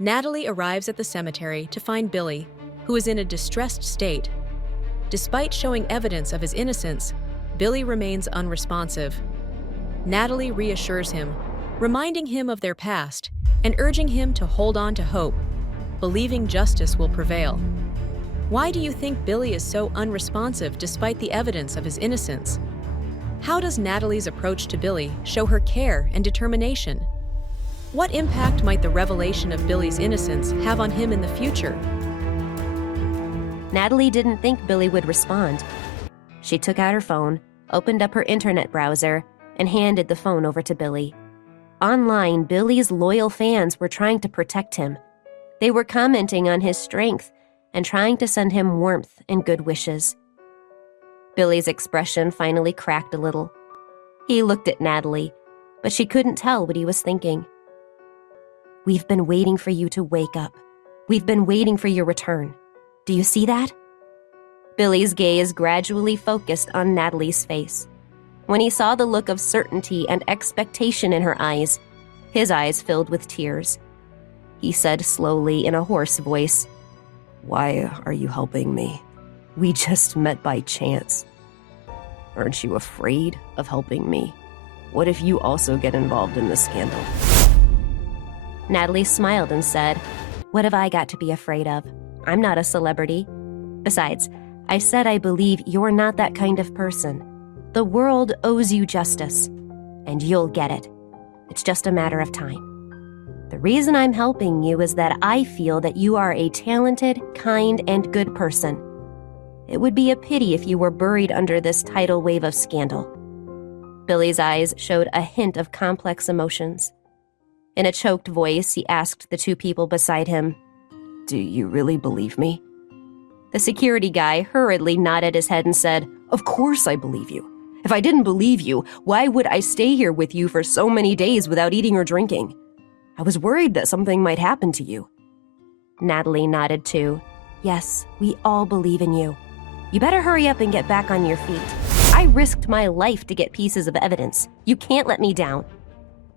Natalie arrives at the cemetery to find Billy, who is in a distressed state. Despite showing evidence of his innocence, Billy remains unresponsive. Natalie reassures him, reminding him of their past and urging him to hold on to hope, believing justice will prevail. Why do you think Billy is so unresponsive despite the evidence of his innocence? How does Natalie's approach to Billy show her care and determination? What impact might the revelation of Billy's innocence have on him in the future? Natalie didn't think Billy would respond. She took out her phone, opened up her internet browser, and handed the phone over to Billy. Online, Billy's loyal fans were trying to protect him. They were commenting on his strength and trying to send him warmth and good wishes. Billy's expression finally cracked a little. He looked at Natalie, but she couldn't tell what he was thinking. "We've been waiting for you to wake up. We've been waiting for your return. Do you see that?" Billy's gaze gradually focused on Natalie's face. When he saw the look of certainty and expectation in her eyes, his eyes filled with tears. He said slowly in a hoarse voice, "Why are you helping me? We just met by chance. Aren't you afraid of helping me? What if you also get involved in this scandal?" Natalie smiled and said, "What have I got to be afraid of? I'm not a celebrity. Besides, I said I believe you're not that kind of person. The world owes you justice, and you'll get it. It's just a matter of time. The reason I'm helping you is that I feel that you are a talented, kind, and good person. It would be a pity if you were buried under this tidal wave of scandal." Billy's eyes showed a hint of complex emotions. In a choked voice, he asked the two people beside him, "Do you really believe me?" The security guy hurriedly nodded his head and said, "Of course I believe you. If I didn't believe you, why would I stay here with you for so many days without eating or drinking? I was worried that something might happen to you." Natalie nodded too. "Yes, we all believe in you. You better hurry up and get back on your feet. I risked my life to get pieces of evidence. You can't let me down."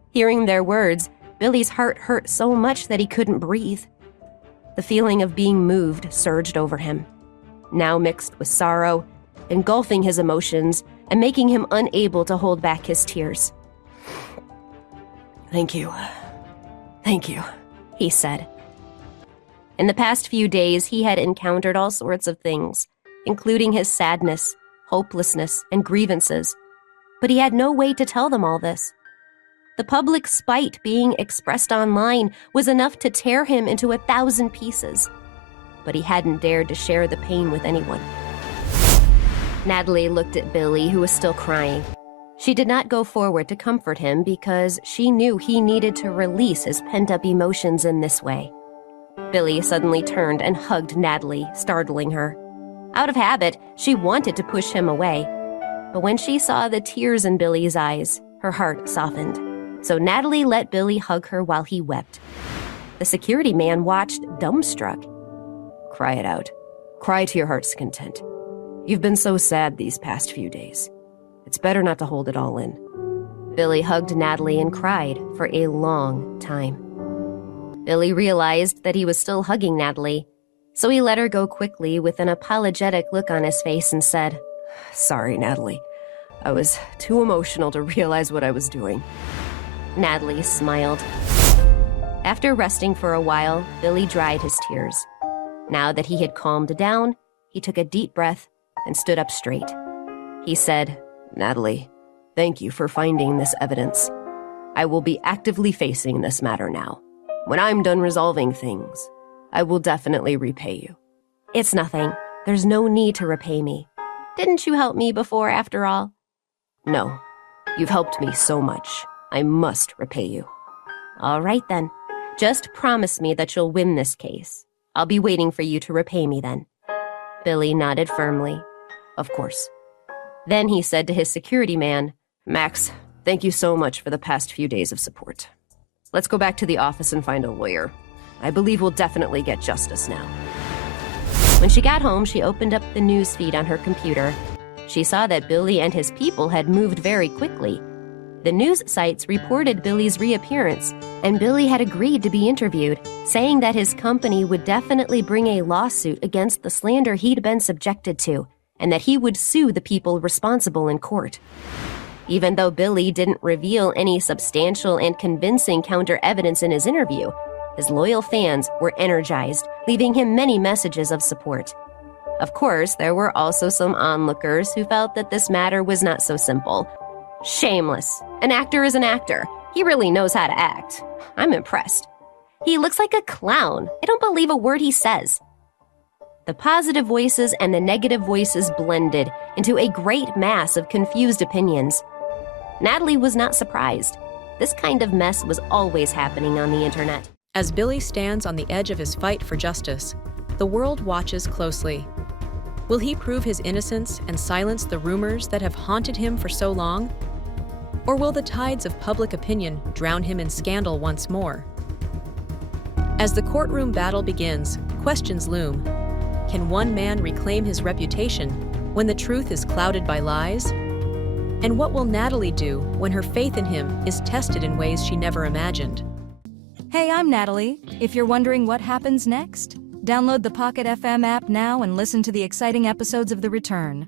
Hearing their words, Billy's heart hurt so much that he couldn't breathe. The feeling of being moved surged over him, now mixed with sorrow, engulfing his emotions and making him unable to hold back his tears. Thank you, he said. In the past few days, he had encountered all sorts of things, including his sadness, hopelessness, and grievances, but he had no way to tell them all this. The public spite being expressed online was enough to tear him into 1,000 pieces, but he hadn't dared to share the pain with anyone. Natalie looked at Billy, who was still crying. She did not go forward to comfort him because she knew he needed to release his pent-up emotions in this way. Billy suddenly turned and hugged Natalie, startling her. Out of habit, she wanted to push him away, but when she saw the tears in Billy's eyes, her heart softened. So Natalie let Billy hug her while he wept. The security man watched, dumbstruck. "Cry it out. Cry to your heart's content. You've been so sad these past few days. It's better not to hold it all in." Billy hugged Natalie and cried for a long time. Billy realized that he was still hugging Natalie, so he let her go quickly with an apologetic look on his face and said, "Sorry, Natalie. I was too emotional to realize what I was doing." Natalie smiled. After resting for a while, Billy dried his tears. Now that he had calmed down, he took a deep breath and stood up straight. He said, "Natalie, thank you for finding this evidence. I will be actively facing this matter now. When I'm done resolving things, I will definitely repay you." "It's nothing. There's no need to repay me. Didn't you help me before, after all?" "No. You've helped me so much. I must repay you." "All right, then. Just promise me that you'll win this case. I'll be waiting for you to repay me then." Billy nodded firmly. "Of course." Then he said to his security man, "Max, thank you so much for the past few days of support. Let's go back to the office and find a lawyer. I believe we'll definitely get justice now." When she got home, she opened up the news feed on her computer. She saw that Billy and his people had moved very quickly. The news sites reported Billy's reappearance, and Billy had agreed to be interviewed, saying that his company would definitely bring a lawsuit against the slander he'd been subjected to, and that he would sue the people responsible in court. Even though Billy didn't reveal any substantial and convincing counter-evidence in his interview, his loyal fans were energized, leaving him many messages of support. Of course, there were also some onlookers who felt that this matter was not so simple. Shameless. An actor is an actor. He really knows how to act. I'm impressed. He looks like a clown. I don't believe a word he says. The positive voices and the negative voices blended into a great mass of confused opinions. Natalie was not surprised. This kind of mess was always happening on the internet. As Billy stands on the edge of his fight for justice, the world watches closely. Will he prove his innocence and silence the rumors that have haunted him for so long? Or will the tides of public opinion drown him in scandal once more? As the courtroom battle begins, questions loom. Can one man reclaim his reputation when the truth is clouded by lies? And what will Natalie do when her faith in him is tested in ways she never imagined? Hey, I'm Natalie. If you're wondering what happens next, download the Pocket FM app now and listen to the exciting episodes of The Return.